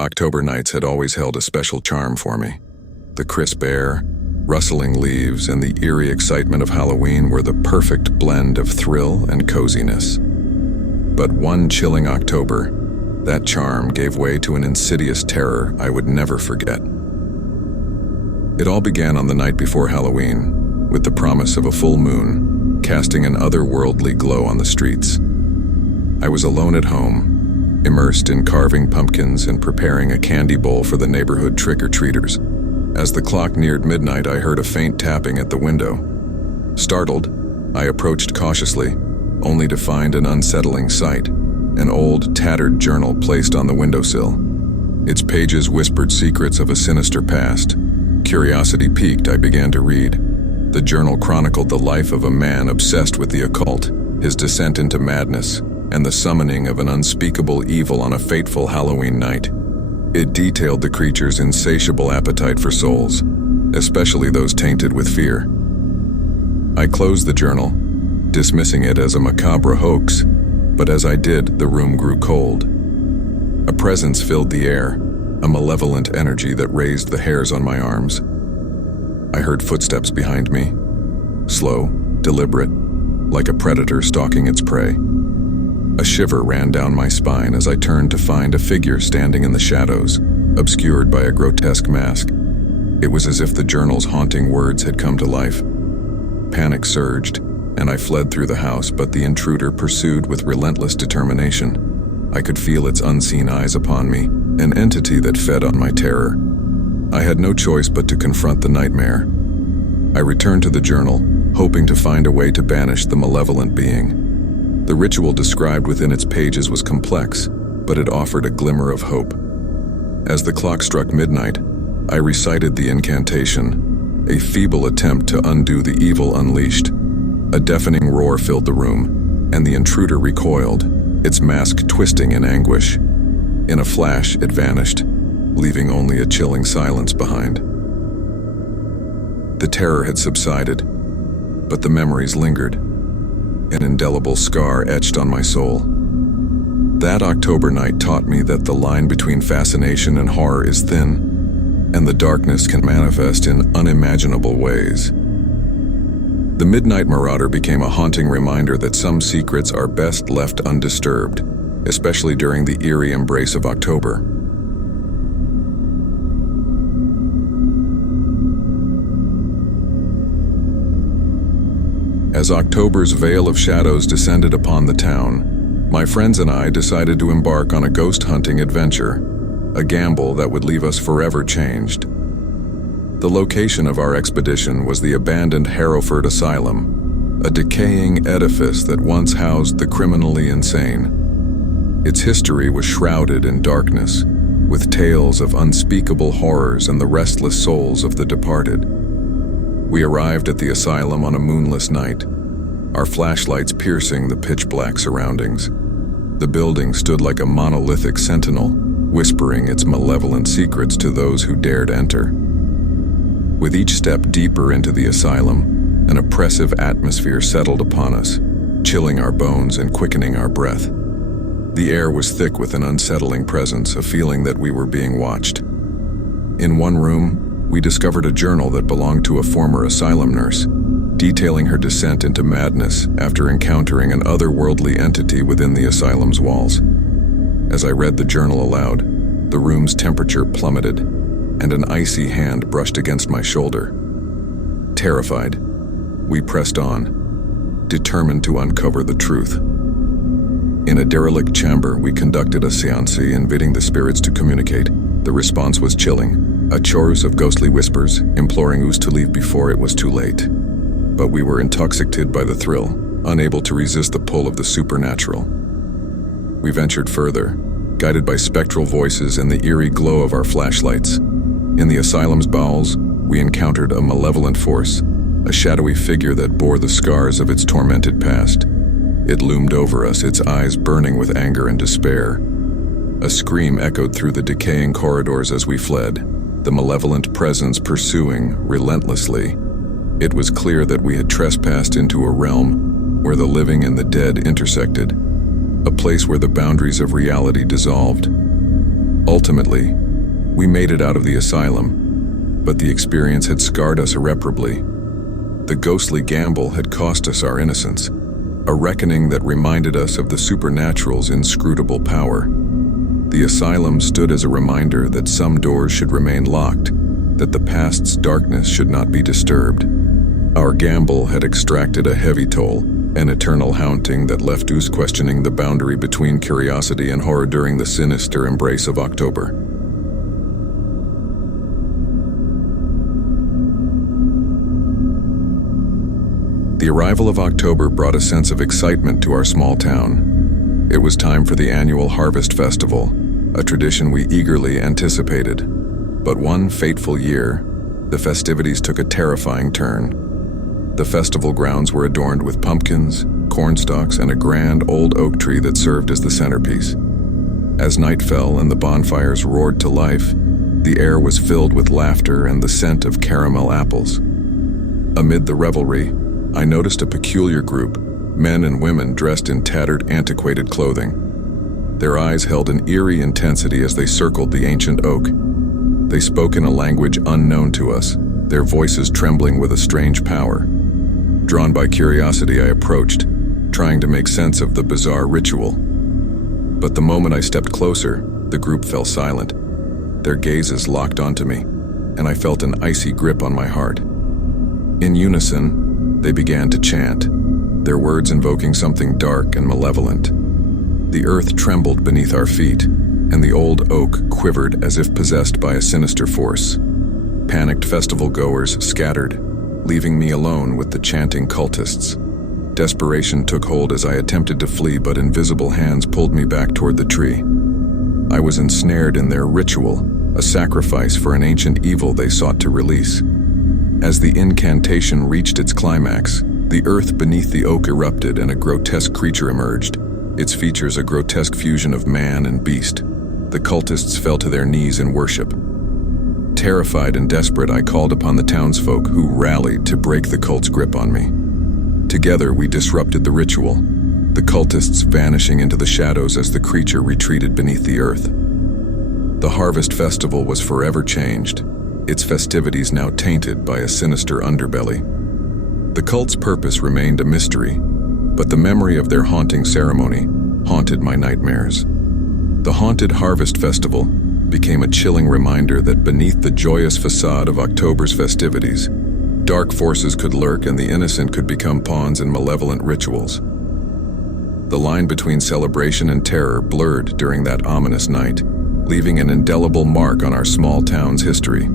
October nights had always held a special charm for me. The crisp air, rustling leaves, and the eerie excitement of Halloween were the perfect blend of thrill and coziness. But one chilling October, that charm gave way to an insidious terror I would never forget. It all began on the night before Halloween, with the promise of a full moon, casting an otherworldly glow on the streets. I was alone at home, immersed in carving pumpkins and preparing a candy bowl for the neighborhood trick-or-treaters. As the clock neared midnight, I heard a faint tapping at the window. Startled, I approached cautiously, only to find an unsettling sight: an old, tattered journal placed on the windowsill. Its pages whispered secrets of a sinister past. Curiosity piqued, I began to read. The journal chronicled the life of a man obsessed with the occult, his descent into madness, and the summoning of an unspeakable evil on a fateful Halloween night. It detailed the creature's insatiable appetite for souls, especially those tainted with fear. I closed the journal, dismissing it as a macabre hoax, but as I did, the room grew cold. A presence filled the air, a malevolent energy that raised the hairs on my arms. I heard footsteps behind me, slow, deliberate, like a predator stalking its prey. A shiver ran down my spine as I turned to find a figure standing in the shadows, obscured by a grotesque mask. It was as if the journal's haunting words had come to life. Panic surged, and I fled through the house, but the intruder pursued with relentless determination. I could feel its unseen eyes upon me, an entity that fed on my terror. I had no choice but to confront the nightmare. I returned to the journal, hoping to find a way to banish the malevolent being. The ritual described within its pages was complex, but it offered a glimmer of hope. As the clock struck midnight, I recited the incantation, a feeble attempt to undo the evil unleashed. A deafening roar filled the room, and the intruder recoiled, its mask twisting in anguish. In a flash, it vanished, leaving only a chilling silence behind. The terror had subsided, but the memories lingered, an indelible scar etched on my soul. That October night taught me that the line between fascination and horror is thin, and the darkness can manifest in unimaginable ways. The Midnight Marauder became a haunting reminder that some secrets are best left undisturbed, especially during the eerie embrace of October. As October's veil of shadows descended upon the town, my friends and I decided to embark on a ghost hunting adventure, a gamble that would leave us forever changed. The location of our expedition was the abandoned Hereford Asylum, a decaying edifice that once housed the criminally insane. Its history was shrouded in darkness, with tales of unspeakable horrors and the restless souls of the departed. We arrived at the asylum on a moonless night, our flashlights piercing the pitch-black surroundings. The building stood like a monolithic sentinel, whispering its malevolent secrets to those who dared enter. With each step deeper into the asylum, an oppressive atmosphere settled upon us, chilling our bones and quickening our breath. The air was thick with an unsettling presence, a feeling that we were being watched. In one room, we discovered a journal that belonged to a former asylum nurse, detailing her descent into madness after encountering an otherworldly entity within the asylum's walls. As I read the journal aloud, the room's temperature plummeted, and an icy hand brushed against my shoulder. Terrified, we pressed on, determined to uncover the truth. In a derelict chamber, we conducted a séance, inviting the spirits to communicate. The response was chilling, a chorus of ghostly whispers, imploring us to leave before it was too late. But we were intoxicated by the thrill, unable to resist the pull of the supernatural. We ventured further, guided by spectral voices and the eerie glow of our flashlights. In the asylum's bowels, we encountered a malevolent force, a shadowy figure that bore the scars of its tormented past. It loomed over us, its eyes burning with anger and despair. A scream echoed through the decaying corridors as we fled, the malevolent presence pursuing relentlessly. It was clear that we had trespassed into a realm where the living and the dead intersected, a place where the boundaries of reality dissolved. Ultimately, we made it out of the asylum, but the experience had scarred us irreparably. The ghostly gamble had cost us our innocence, a reckoning that reminded us of the supernatural's inscrutable power. The asylum stood as a reminder that some doors should remain locked, that the past's darkness should not be disturbed. Our gamble had extracted a heavy toll, an eternal haunting that left us questioning the boundary between curiosity and horror during the sinister embrace of October. The arrival of October brought a sense of excitement to our small town. It was time for the annual Harvest Festival, a tradition we eagerly anticipated. But one fateful year, the festivities took a terrifying turn. The festival grounds were adorned with pumpkins, cornstalks, and a grand old oak tree that served as the centerpiece. As night fell and the bonfires roared to life, the air was filled with laughter and the scent of caramel apples. Amid the revelry, I noticed a peculiar group, men and women dressed in tattered, antiquated clothing. Their eyes held an eerie intensity as they circled the ancient oak. They spoke in a language unknown to us, their voices trembling with a strange power. Drawn by curiosity, I approached, trying to make sense of the bizarre ritual. But the moment I stepped closer, the group fell silent. Their gazes locked onto me, and I felt an icy grip on my heart. In unison, they began to chant, their words invoking something dark and malevolent. The earth trembled beneath our feet, and the old oak quivered as if possessed by a sinister force. Panicked festival goers scattered, leaving me alone with the chanting cultists. Desperation took hold as I attempted to flee, but invisible hands pulled me back toward the tree. I was ensnared in their ritual, a sacrifice for an ancient evil they sought to release. As the incantation reached its climax, the earth beneath the oak erupted and a grotesque creature emerged, its features a grotesque fusion of man and beast. The cultists fell to their knees in worship. Terrified and desperate, I called upon the townsfolk, who rallied to break the cult's grip on me. Together, we disrupted the ritual, the cultists vanishing into the shadows as the creature retreated beneath the earth. The Harvest Festival was forever changed, its festivities now tainted by a sinister underbelly. The cult's purpose remained a mystery, but the memory of their haunting ceremony haunted my nightmares. The haunted Harvest Festival became a chilling reminder that beneath the joyous facade of October's festivities, dark forces could lurk and the innocent could become pawns in malevolent rituals. The line between celebration and terror blurred during that ominous night, leaving an indelible mark on our small town's history.